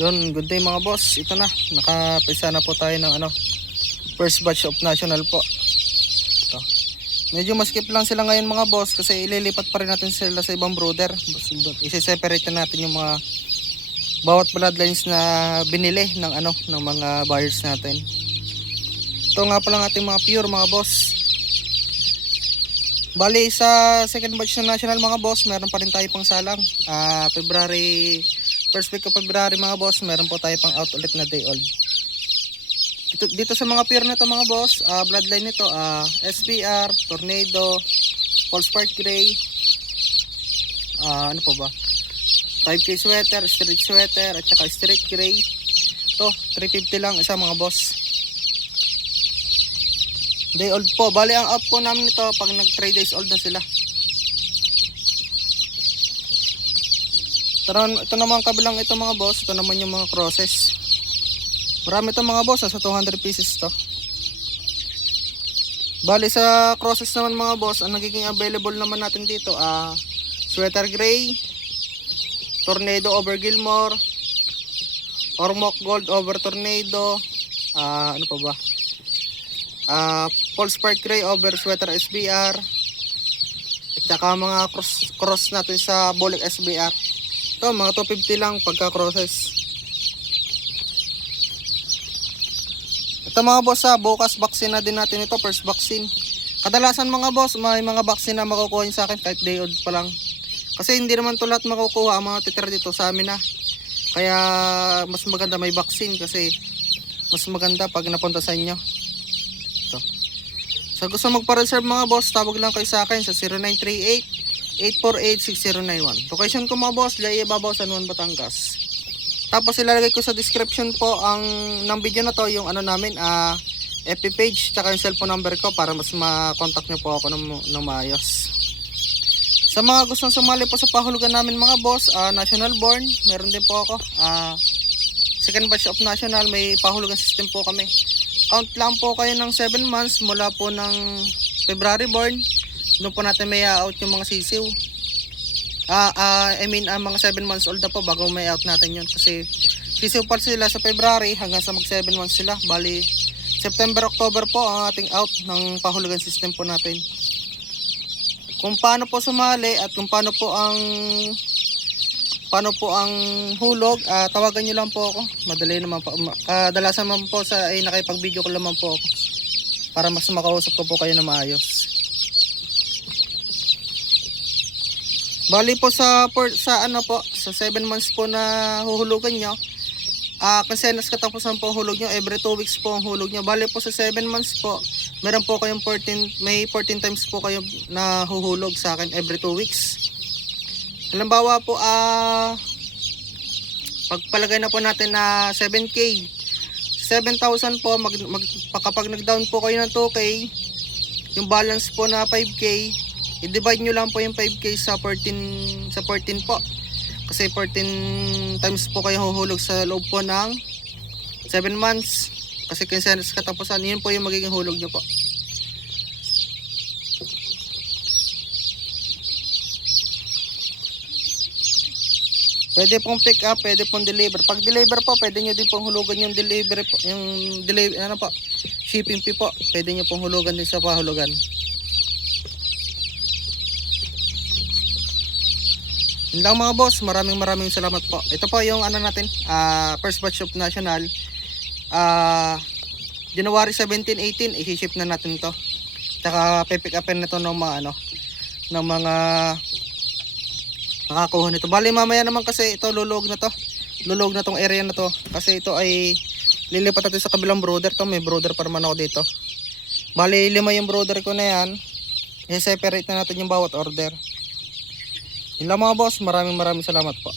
Yun, good day mga boss. Ito na, nakapisa na po tayo ng first batch of national po. Ito. Medyo maskip lang sila ngayon mga boss kasi ililipat pa rin natin sila sa ibang brooder. Isi-separate natin yung mga bawat bloodlines na binili ng ng mga buyers natin. Ito nga pala ating mga pure mga boss. Bali sa second batch na national mga boss, meron pa rin tayo pang salang. First week of February mga boss, meron po tayo pang out ulit na day old. Dito sa mga pure na to mga boss, bloodline nito, SPR, Tornado, Pulspark Gray, ano pa ba? 5K sweater, street sweater, at saka street gray. Ito, 350 lang isa mga boss. Day old po. Bali ang out po namin nito pag nag 3 days old na sila. Ito naman kabilang ito mga boss. Ito naman yung mga crosses. Marami ito mga boss. Nasa 200 pieces to. Bali sa crosses naman mga boss, ang nagiging available naman natin dito sweater gray, Tornado over Gilmore, Ormoc Gold over Tornado, ano pa ba? Pulspark Gray over Sweater SBR, at saka mga cross natin sa Bullock SBR. Ito mga 250 lang pagka crosses. Ito mga boss, bukas vaccine na din natin ito, first vaccine. Kadalasan mga boss, may mga vaccine na makukuha nyo sa akin kahit day old pa lang. Kasi hindi naman ito lahat makukuha, ang mga titira dito sa amin na. Kaya mas maganda may vaccine kasi mas maganda pag napunta sa inyo. Ito. Sa gusto magpa-reserve mga boss, tawag lang kayo sa akin sa 0938-848-6091. Location ko mga boss, Laya Babaw, San Juan, Batangas. Tapos ilalagay ko sa description po ng video na to yung namin, FB page, tsaka yung cellphone number ko para mas ma-contact nyo po ako ng maayos. Sa mga gustong sumali po sa pahulugan namin mga boss, national born, meron din po ako. Second batch of national, may pahulugan system po kami. Count lang po kayo ng 7 months mula po ng February born. Doon po natin may out yung mga sisiw. Mga 7 months old na po bago may out natin yun. Kasi sisiw pa sila sa February hanggang sa mag 7 months sila. Bali, September, October po ang ating out ng pahulugan system po natin. Kung paano po sumali at kung paano po ang hulog, tawagan nyo lang po ako. Madali naman po. Kadalasan naman po nakipag-video ko naman po ako para mas makausap ko po kayo na maayos. Bali po sa 7 months po na huhulugan nyo, kasi nas katapusan po ang hulog nyo, every 2 weeks po ang hulog nyo. Bali po sa 7 months po, meron po kayong 14 times po kayo na huhulog sa akin every 2 weeks. Halimbawa po, pagpalagay na po natin na 7K, 7,000 po, kapag nag-down po kayo ng 2K, yung balance po na 5K, i-divide nyo lang po yung 5K sa 14 po. Kasi 14 times po kayo huhulog sa loob po ng 7 months. Kasi kinsenas katapusan, yun po yung magiging hulog nyo po. Pwede pong pick up, pwede pong deliver. Pag deliver po, pwede nyo din pong hulugan yung delivery po, shipping fee po. Pwede nyo pong hulugan din sa pahulugan. Yun lang mga boss, maraming salamat po. Ito po yung natin, first batch of national. January 17, 18, i-ship na natin to. Tsaka pick upin na to ng mga nakakuha nito. Bali mamaya naman kasi ito lulog na tong area na to kasi ito ay lilipat natin sa kabilang brooder. May brooder pa naman ako dito. Bali 5 yung brooder ko na yan. I-separate na natin yung bawat order. Yun lang mga boss, maraming salamat po.